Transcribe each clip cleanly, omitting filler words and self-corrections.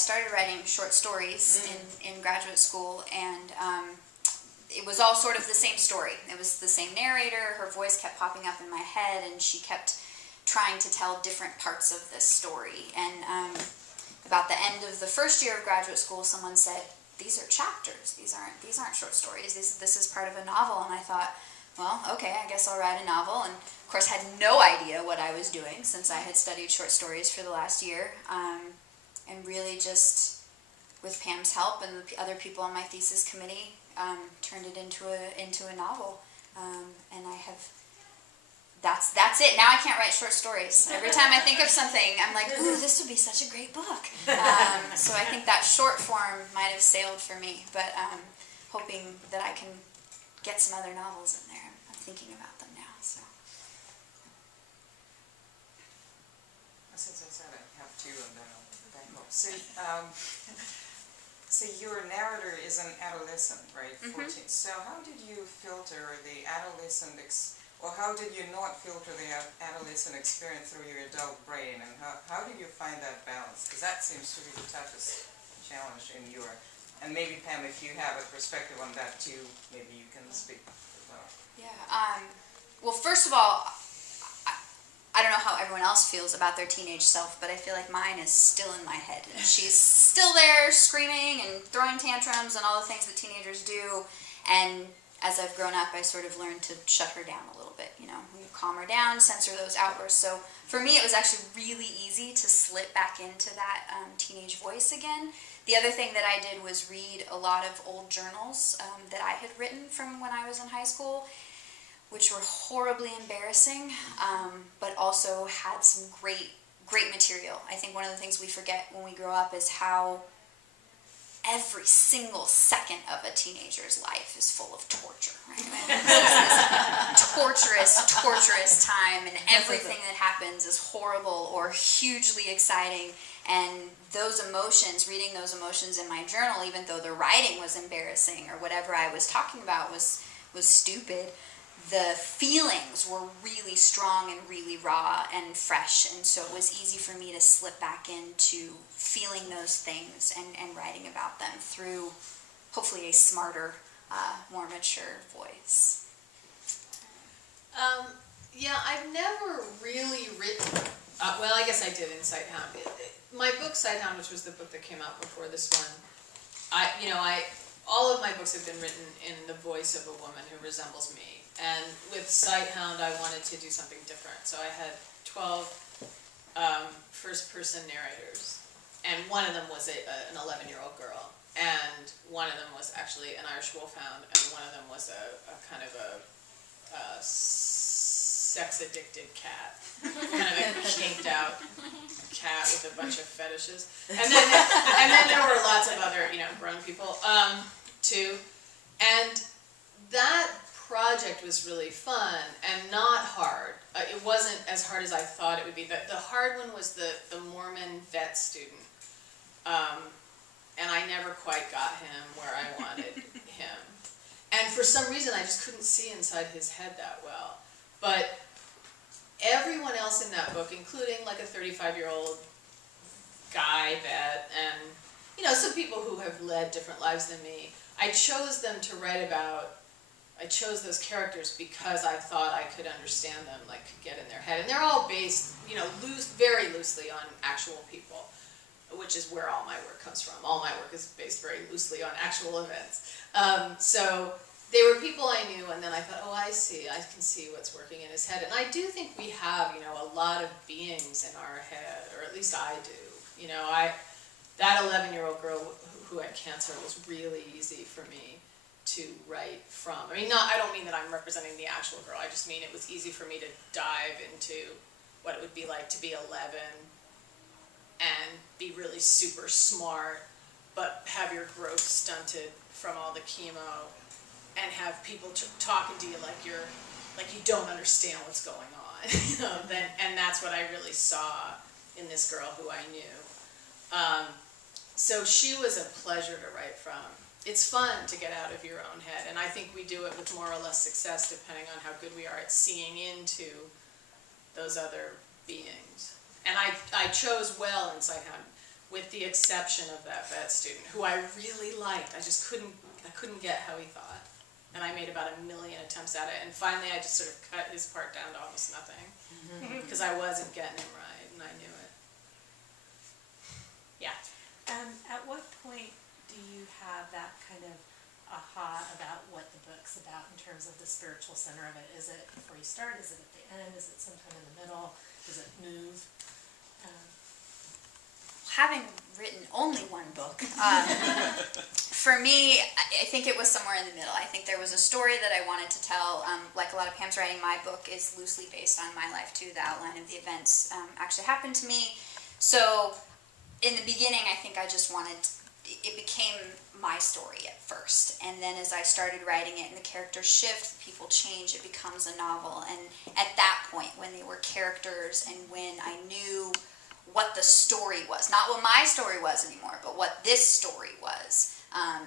started writing short stories in graduate school, and it was all sort of the same story. It was the same narrator, her voice kept popping up in my head, and she kept trying to tell different parts of this story. And about the end of the first year of graduate school, someone said, these are chapters, these aren't short stories, this is part of a novel. And I thought, well, okay, I guess I'll write a novel. And of course had no idea what I was doing, since I had studied short stories for the last year, and really just with Pam's help and the other people on my thesis committee, turned it into a novel. And I have, that's it. Now I can't write short stories. Every time I think of something, I'm like, ooh, this would be such a great book. So I think that short form might have sailed for me, but hoping that I can get some other novels in there. I'm thinking about them now. So. Since I said I have two, and then I'll back up. So your narrator is an adolescent, right? 14. So how did you filter the adolescent, or how did you not filter the adolescent experience through your adult brain, and how did you find that balance? Because that seems to be the toughest challenge in your, and maybe Pam, if you have a perspective on that too, maybe you can speak as well. Yeah, well, first of all, I don't know how everyone else feels about their teenage self, but I feel like mine is still in my head. And she's still there screaming and throwing tantrums and all the things that teenagers do. And as I've grown up, I sort of learned to shut her down a little bit, you know, calm her down, censor those outbursts. So for me, it was actually really easy to slip back into that teenage voice again. The other thing that I did was read a lot of old journals that I had written from when I was in high school, which were horribly embarrassing, but also had some great material. I think one of the things we forget when we grow up is how every single second of a teenager's life is full of torture, right? torturous time, and everything that happens is horrible or hugely exciting. And those emotions, reading those emotions in my journal, even though the writing was embarrassing or whatever I was talking about was stupid, the feelings were really strong and really raw and fresh, and so it was easy for me to slip back into feeling those things and writing about them through hopefully a smarter, more mature voice. Yeah, I've never really written, well, I guess I did in Sighthound. My book, Sighthound, which was the book that came out before this one, all of my books have been written in the voice of a woman who resembles me. And with Sighthound, I wanted to do something different. So I had 12 first-person narrators, and one of them was an 11-year-old girl, and one of them was actually an Irish wolfhound, and one of them was a kind of a sex-addicted cat, kind of a kinked-out cat with a bunch of fetishes. And then there were lots of other, grown people too, and that project was really fun and not hard. It wasn't as hard as I thought it would be. The hard one was the Mormon vet student, and I never quite got him where I wanted him. And for some reason, I just couldn't see inside his head that well. But everyone else in that book, including like a 35-year-old guy vet, and some people who have led different lives than me, I chose them to write about. I chose those characters because I thought I could understand them, like get in their head. And they're all based, very loosely on actual people, which is where all my work comes from. All my work is based very loosely on actual events. So they were people I knew, and then I thought, oh, I see. I can see what's working in his head. And I do think we have, a lot of beings in our head, or at least I do. That 11-year-old girl who had cancer was really easy for me to write from. I don't mean that I'm representing the actual girl, I just mean it was easy for me to dive into what it would be like to be 11 and be really super smart, but have your growth stunted from all the chemo, and have people talking to you like you don't understand what's going on. And that's what I really saw in this girl who I knew. So she was a pleasure to write from. It's fun to get out of your own head, and I think we do it with more or less success depending on how good we are at seeing into those other beings. And I chose well in Sighthound with the exception of that vet student, who I really liked. I couldn't get how he thought. And I made about 1 million attempts at it, and finally I just sort of cut his part down to almost nothing, because I wasn't getting him right, and I knew it. Yeah. At what point do you have that kind of aha about what the book's about in terms of the spiritual center of it? Is it before you start? Is it at the end? Is it sometime in the middle? Does it move? Having written only one book, for me, I think it was somewhere in the middle. I think there was a story that I wanted to tell. Like a lot of Pam's writing, my book is loosely based on my life too. The outline of the events actually happened to me. So in the beginning, I think I just wanted, it became my story at first. And then as I started writing it and the characters shift, people change, it becomes a novel. And at that point, when they were characters and when I knew what the story was, not what my story was anymore, but what this story was,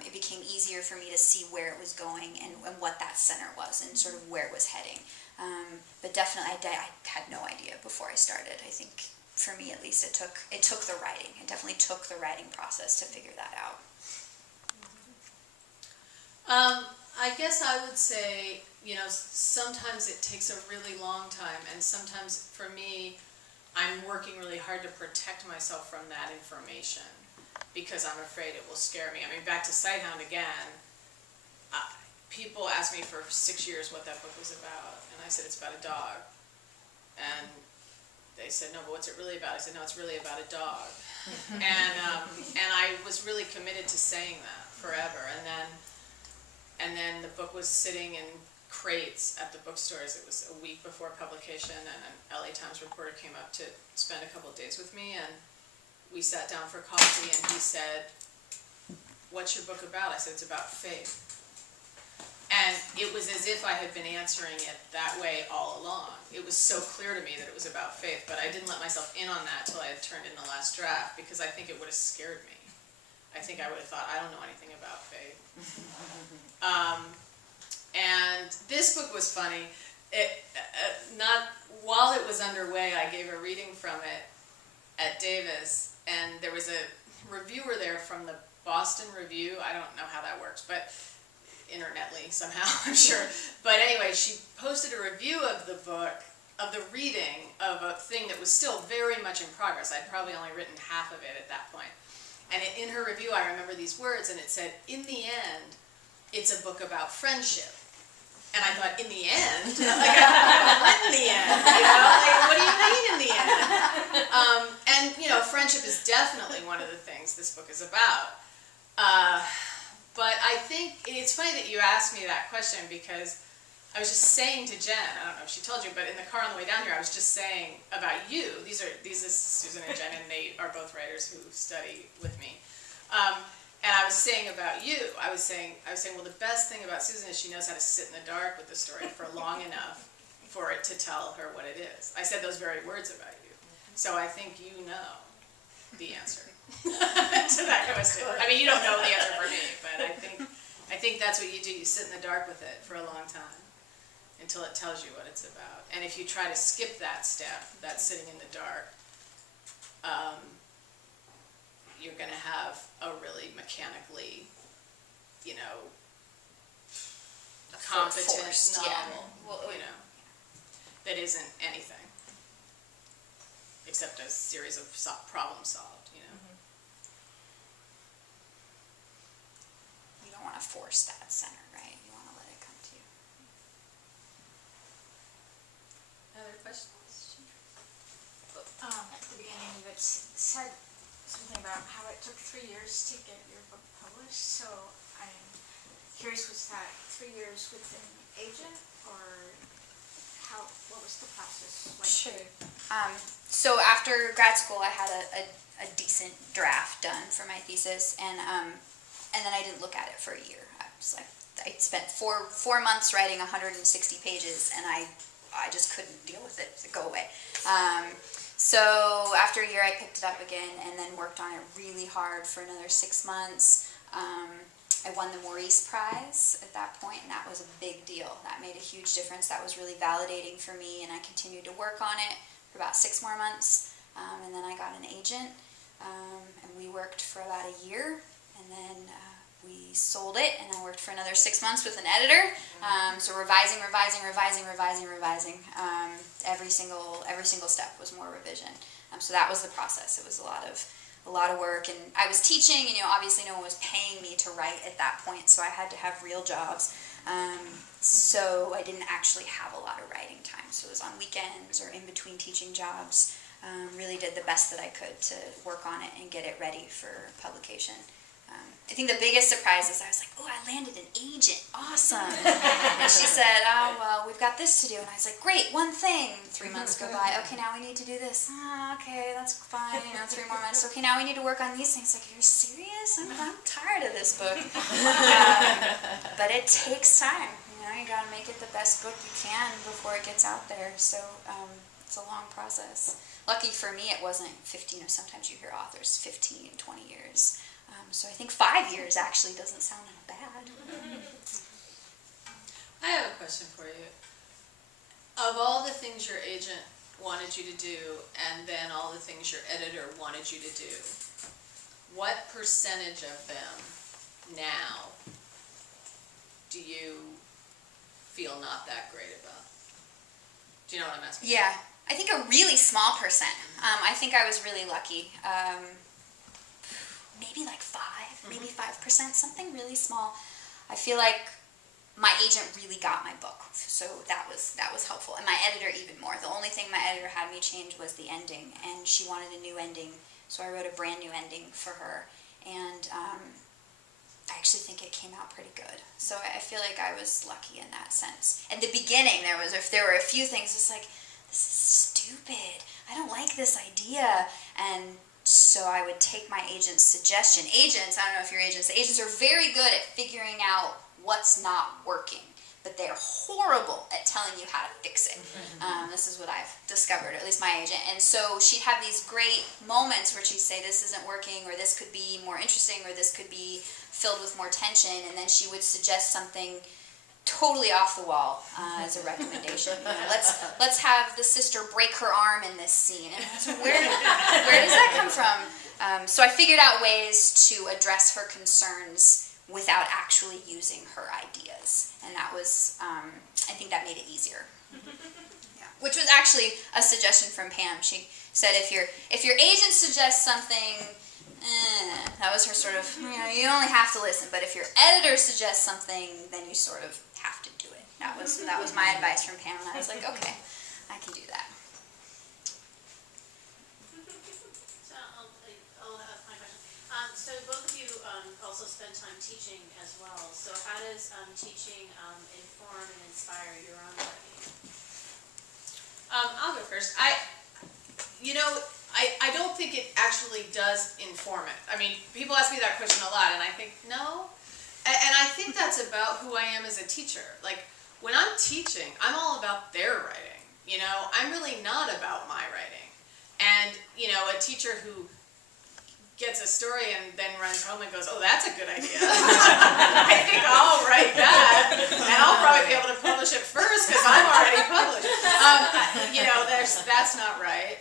it became easier for me to see where it was going and what that center was and sort of where it was heading. But definitely, I had no idea before I started. I think, for me at least, it took the writing. It definitely took the writing process to figure that out. I guess I would say, sometimes it takes a really long time, and sometimes for me, I'm working really hard to protect myself from that information because I'm afraid it will scare me. I mean, back to Sighthound again, people asked me for 6 years what that book was about, and I said it's about a dog. And they said, no, but what's it really about? I said, no, it's really about a dog. And I was really committed to saying that forever. And then the book was sitting in crates at the bookstores. It was a week before publication, and an LA Times reporter came up to spend a couple of days with me, and we sat down for coffee, and he said, what's your book about? I said, it's about faith. And it was as if I had been answering it that way all along. It was so clear to me that it was about faith, but I didn't let myself in on that till I had turned in the last draft, because I think it would have scared me. I think I would have thought, I don't know anything about faith. And this book was funny. While it was underway, I gave a reading from it at Davis, and there was a reviewer there from the Boston Review. I don't know how that works, but internetly somehow, I'm sure. But anyway, she posted a review of the book, of the reading of a thing that was still very much in progress. I'd probably only written half of it at that point. And in her review, I remember these words, and it said, in the end, it's a book about friendship. And I thought, in the end? Like, what in the end? What do you mean in the end? And, friendship is definitely one of the things this book is about. But I think, it's funny that you asked me that question, because I was just saying to Jen, I don't know if she told you, but in the car on the way down here, I was just saying about you. These is Susan and Jen, and they are both writers who study with me. And I was saying about you, I was saying, well, the best thing about Susan is she knows how to sit in the dark with the story for long enough for it to tell her what it is. I said those very words about you. So I think you know the answer to that question. I mean, you don't know the answer for me, but I think that's what you do. You sit in the dark with it for a long time until it tells you what it's about. And if you try to skip that step, that sitting in the dark, you're going to have a really mechanically, competent novel, that isn't anything except a series of problems solved, You don't want to force that center, right? You want to let it come to you. Other questions? At the beginning, you had said something about how it took 3 years to get your book published. So I'm curious, was that 3 years with an agent, or what was the process like? Sure. So after grad school, I had a decent draft done for my thesis, and then I didn't look at it for a year. I spent four months writing 160 pages, and I just couldn't deal with it. It go away. So after a year, I picked it up again and then worked on it really hard for another 6 months. I won the Maurice Prize at that point, and that was a big deal. That made a huge difference. That was really validating for me, and I continued to work on it for about 6 more months. And then I got an agent, and we worked for about a year, and then we sold it, and I worked for another 6 months with an editor. So revising. Every single step was more revision. So that was the process. It was a lot of work, and I was teaching, and obviously no one was paying me to write at that point, so I had to have real jobs. So I didn't actually have a lot of writing time. So it was on weekends or in between teaching jobs. Really did the best that I could to work on it and get it ready for publication. I think the biggest surprise is I was like, oh, I landed an agent. Awesome. And she said, oh, well, we've got this to do. And I was like, great, one thing. 3 months go by. Okay, now we need to do this. Okay, that's fine. 3 more months. Okay, now we need to work on these things. Like, you're serious? I'm tired of this book. But it takes time. You got to make it the best book you can before it gets out there. So it's a long process. Lucky for me, it wasn't 15. Sometimes you hear authors 15, 20 years. So I think 5 years actually doesn't sound bad. I have a question for you. Of all the things your agent wanted you to do, and then all the things your editor wanted you to do, what percentage of them now do you feel not that great about? Do you know what I'm asking? Yeah, I think a really small percent. I think I was really lucky. Maybe like 5%, something really small. I feel like my agent really got my book, so that was helpful, and my editor even more. The only thing my editor had me change was the ending, and she wanted a new ending, so I wrote a brand new ending for her, and I actually think it came out pretty good. So I feel like I was lucky in that sense. At the beginning, there were a few things. It's like, this is stupid. I don't like this idea, and so I would take my agent's suggestion. Agents, I don't know if you're agents are very good at figuring out what's not working, but they're horrible at telling you how to fix it. This is what I've discovered, at least my agent. And so she'd have these great moments where she'd say, this isn't working, or this could be more interesting, or this could be filled with more tension, and then she would suggest something totally off the wall as a recommendation. Let's have the sister break her arm in this scene. And I was like, where does that come from? So I figured out ways to address her concerns without actually using her ideas, and that was, I think that made it easier. Yeah. Which was actually a suggestion from Pam. She said if your agent suggests something, that was her sort of, you only have to listen, but if your editor suggests something, then you sort of have to do it. That was my advice from Pam, and I was like, okay, I can do that. So I'll ask my question. So both of you also spend time teaching as well. So how does teaching inform and inspire your own writing? I'll go first. I don't think it actually does inform it. I mean, people ask me that question a lot, and I think, no. And I think that's about who I am as a teacher. Like, when I'm teaching, I'm all about their writing. I'm really not about my writing. And, a teacher who gets a story and then runs home and goes, oh, that's a good idea. I think I'll write that, and I'll probably be able to publish it first because I'm already published. That's not right.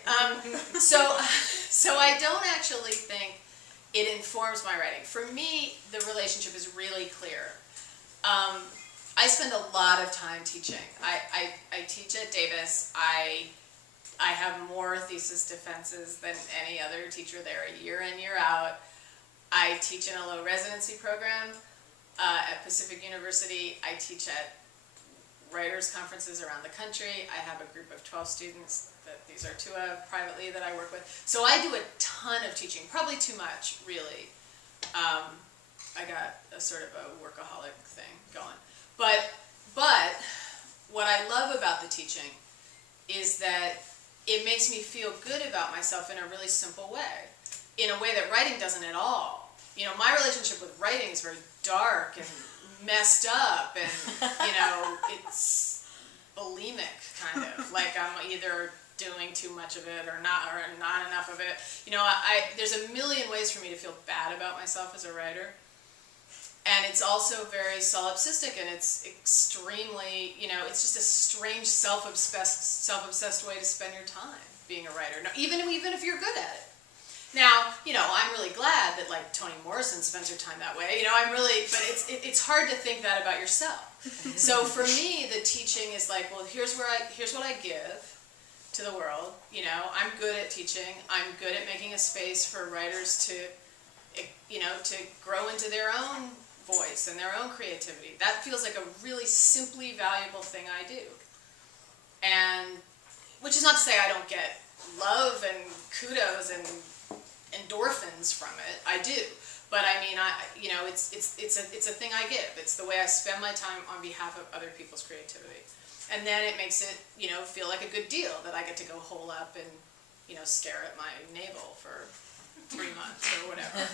So I don't actually think it informs my writing. For me, the relationship is really clear. I spend a lot of time teaching. I teach at Davis. I have more thesis defenses than any other teacher there, year in, year out. I teach in a low residency program at Pacific University. I teach at writers' conferences around the country. I have a group of 12 students, these are two privately that I work with. So I do a ton of teaching, probably too much, really. I got a sort of a workaholic thing going. But what I love about the teaching is that it makes me feel good about myself in a really simple way, in a way that writing doesn't at all. My relationship with writing is very dark and messed up, and it's bulimic kind of. Like I'm either doing too much of it or not enough of it. There's a million ways for me to feel bad about myself as a writer. And it's also very solipsistic, and it's extremely, it's just a strange self-obsessed way to spend your time being a writer, even if you're good at it. Now, you know, I'm really glad that like Toni Morrison spends her time that way. You know, I'm really, but it's hard to think that about yourself. So for me, the teaching is like, well, here's what I give to the world. You know, I'm good at teaching. I'm good at making a space for writers to, you know, to grow into their own voice and their own creativity. That feels like a really simply valuable thing I do. And, which is not to say I don't get love and kudos and endorphins from it. I do. But I mean, you know, it's a thing I give. It's the way I spend my time on behalf of other people's creativity. And then it makes it, you know, feel like a good deal that I get to go hole up and, you know, stare at my navel for 3 months or whatever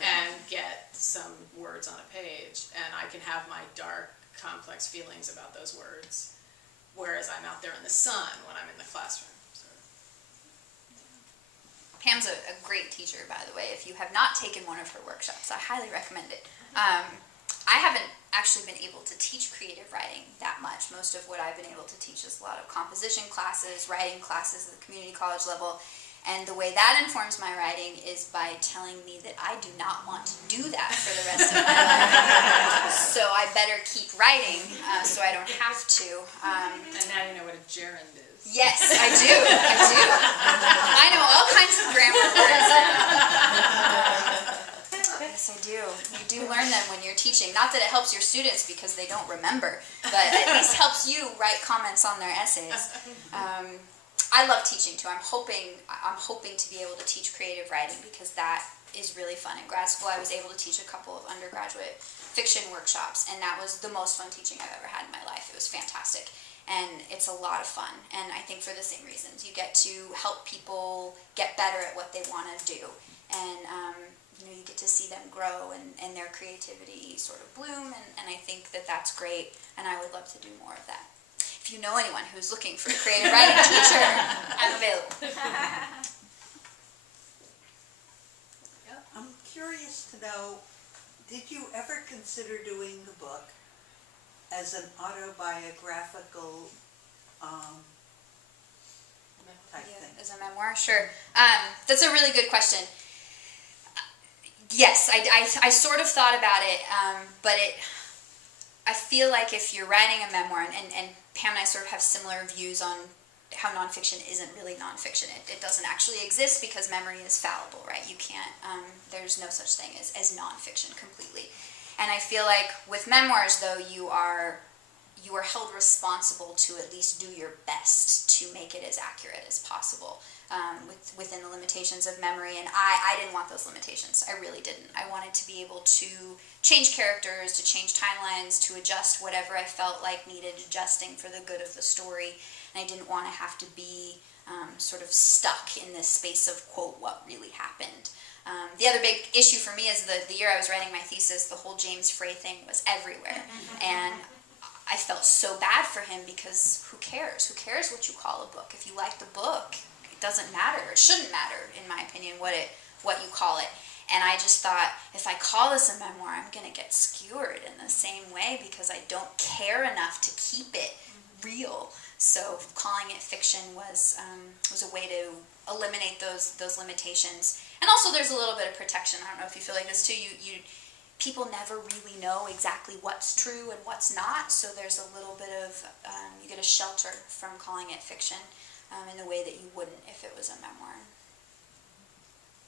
and get some words on a page, and I can have my dark, complex feelings about those words, whereas I'm out there in the sun when I'm in the classroom. So. Pam's a great teacher, by the way. If you have not taken one of her workshops, I highly recommend it. I haven't actually been able to teach creative writing that much. Most of what I've been able to teach is a lot of composition classes, writing classes at the community college level. And the way that informs my writing is by telling me that I do not want to do that for the rest of my life. So I better keep writing so I don't have to. And now you know what a gerund is. Yes, I do. I know all kinds of grammar words now. Yes, I do. You do learn them when you're teaching. Not that it helps your students because they don't remember, but at least helps you write comments on their essays. I love teaching too. I'm hoping to be able to teach creative writing because that is really fun. In grad school, I was able to teach a couple of undergraduate fiction workshops, and that was the most fun teaching I've ever had in my life. It was fantastic, and it's a lot of fun. And I think for the same reasons, you get to help people get better at what they want to do, and you know, you get to see them grow and their creativity sort of bloom. And I think that that's great, and I would love to do more of that. If you know anyone who's looking for a creative writing teacher, I'm available. I'm curious to know, did you ever consider doing the book as an autobiographical type thing? As a memoir? Sure. That's a really good question. Yes, I sort of thought about it, but I feel like if you're writing a memoir, and Pam and I sort of have similar views on how nonfiction isn't really nonfiction. It doesn't actually exist because memory is fallible, right? You can't, there's no such thing as nonfiction completely. And I feel like with memoirs, though, you are held responsible to at least do your best to make it as accurate as possible within the limitations of memory. And I didn't want those limitations. I really didn't. I wanted to be able to change characters, to change timelines, to adjust whatever I felt like needed adjusting for the good of the story. And I didn't want to have to be sort of stuck in this space of, quote, what really happened. The other big issue for me is the year I was writing my thesis, the whole James Frey thing was everywhere. And I felt so bad for him because who cares? Who cares what you call a book? If you like the book, it doesn't matter. It shouldn't matter, in my opinion, what you call it. And I just thought, if I call this a memoir, I'm going to get skewered in the same way because I don't care enough to keep it real. So calling it fiction was a way to eliminate those limitations. And also there's a little bit of protection. I don't know if you feel like this too. People never really know exactly what's true and what's not, so there's a little bit of, you get a shelter from calling it fiction in the way that you wouldn't if it was a memoir.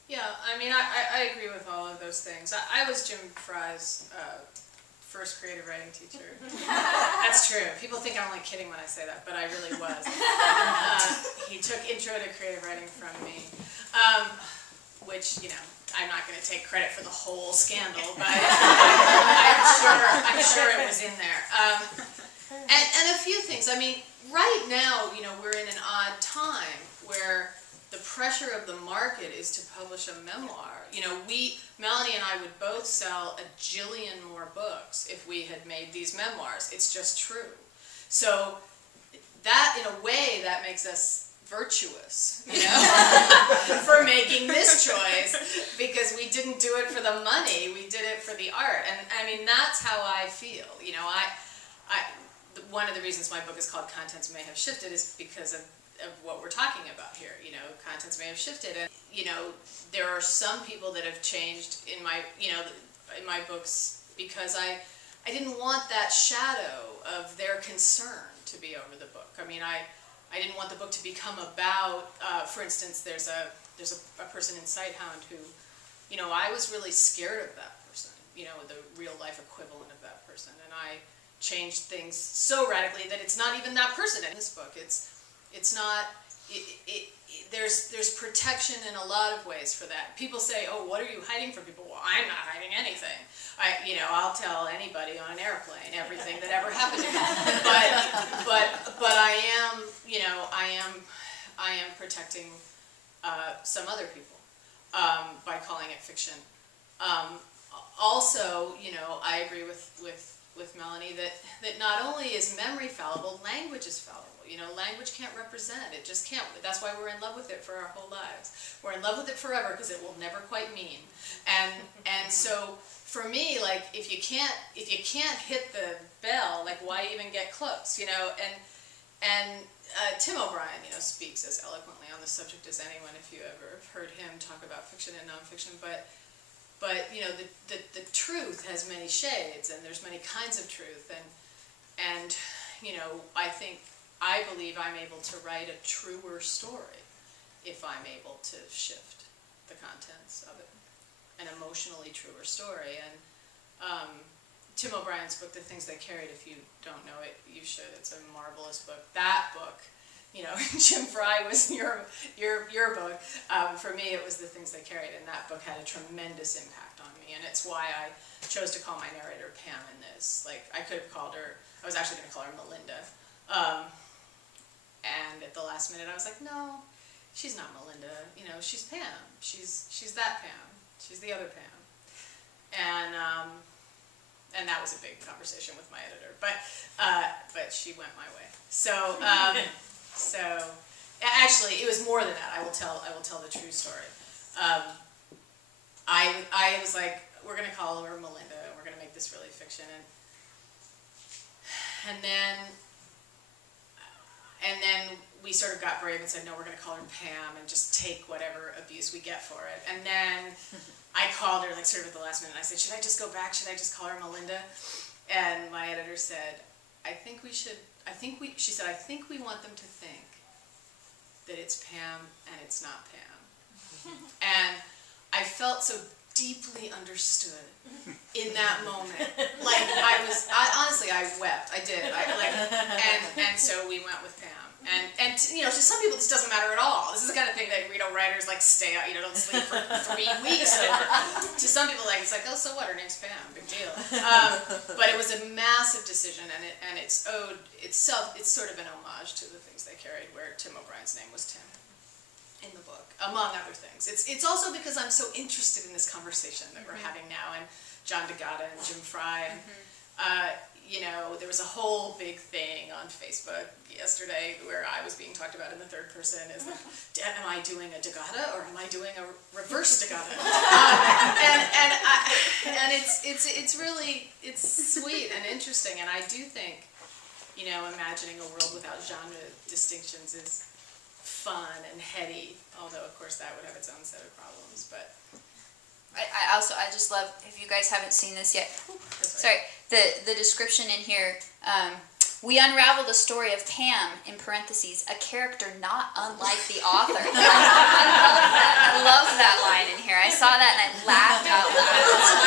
Yeah, I mean, I agree with all of those things. I was Jim Fry's first creative writing teacher. That's true. People think I'm only kidding when I say that, but I really was. He took Intro to Creative Writing from me, which, you know, I'm not going to take credit for the whole scandal, but I'm sure it was in there. And a few things. I mean, right now, you know, we're in an odd time where the pressure of the market is to publish a memoir. You know, Melanie and I would both sell a jillion more books if we had made these memoirs. It's just true. So that, in a way, that makes us virtuous, you know, for making this choice, because we didn't do it for the money, we did it for the art. And I mean, that's how I feel. You know, one of the reasons my book is called Contents May Have Shifted is because of of what we're talking about here. You know, contents may have shifted, and you know, there are some people that have changed in my, you know, in my books because I didn't want that shadow of their concern to be over the book. I mean, I didn't want the book to become about, for instance, there's a person in Sighthound who, you know, I was really scared of that person, you know, the real life equivalent of that person, and I changed things so radically that it's not even that person in this book. It's not. There's protection in a lot of ways for that. People say, "Oh, what are you hiding from people?" Well, I'm not hiding anything. I'll tell anybody on an airplane everything that ever happened to me. But I am, you know, I am protecting some other people by calling it fiction. Also, you know, I agree with Melanie that not only is memory fallible, language is fallible. You know, language can't represent. It just can't. That's why we're in love with it for our whole lives. We're in love with it forever because it will never quite mean. And so for me, like, if you can't hit the bell, like, why even get close? You know, and Tim O'Brien, you know, speaks as eloquently on the subject as anyone. If you ever heard him talk about fiction and nonfiction, but you know, the truth has many shades, and there's many kinds of truth, and you know, I believe I'm able to write a truer story if I'm able to shift the contents of it, an emotionally truer story. And Tim O'Brien's book, The Things They Carried, if you don't know it, you should. It's a marvelous book. That book, you know, Jim Fry was your book. For me, it was The Things They Carried, and that book had a tremendous impact on me, and it's why I chose to call my narrator Pam in this. Like, I could have called her, I was actually going to call her Melinda. And at the last minute, I was like, no, she's not Melinda. You know, she's Pam. She's that Pam. She's the other Pam. And that was a big conversation with my editor. But she went my way. So actually, it was more than that. I will tell the true story. I was like, we're gonna call her Melinda, and we're gonna make this really fiction, and then we sort of got brave and said, no, we're going to call her Pam and just take whatever abuse we get for it. And then I called her, like, sort of at the last minute, and I said, should I just go back? Should I just call her Melinda? And my editor said, she said, I think we want them to think that it's Pam and it's not Pam. And I felt so deeply understood in that moment. Like, honestly, I wept. I did. And so we went with Pam. And you know, to some people this doesn't matter at all. This is the kind of thing that, you know, writers like stay out, you know, don't sleep for 3 weeks over. To some people, like, it's like, oh, so what? Her name's Pam. Big deal. But it was a massive decision, and it's owed itself. It's sort of an homage to The Things They Carried, where Tim O'Brien's name was Tim in the book, among other things. It's also because I'm so interested in this conversation that we're having now, and John DeGatta and Jim Fry, and you know, there was a whole big thing on Facebook yesterday where I was being talked about in the third person as, am I doing a DeGatta or am I doing a reverse DeGatta? And it's really, it's sweet and interesting, and I do think, you know, imagining a world without genre distinctions is fun and heady, although of course that would have its own set of problems. But I just love, if you guys haven't seen this yet, sorry, the description in here, we unravel the story of Pam, in parentheses, a character not unlike the author. I love that line in here. I saw that and I laughed out loud.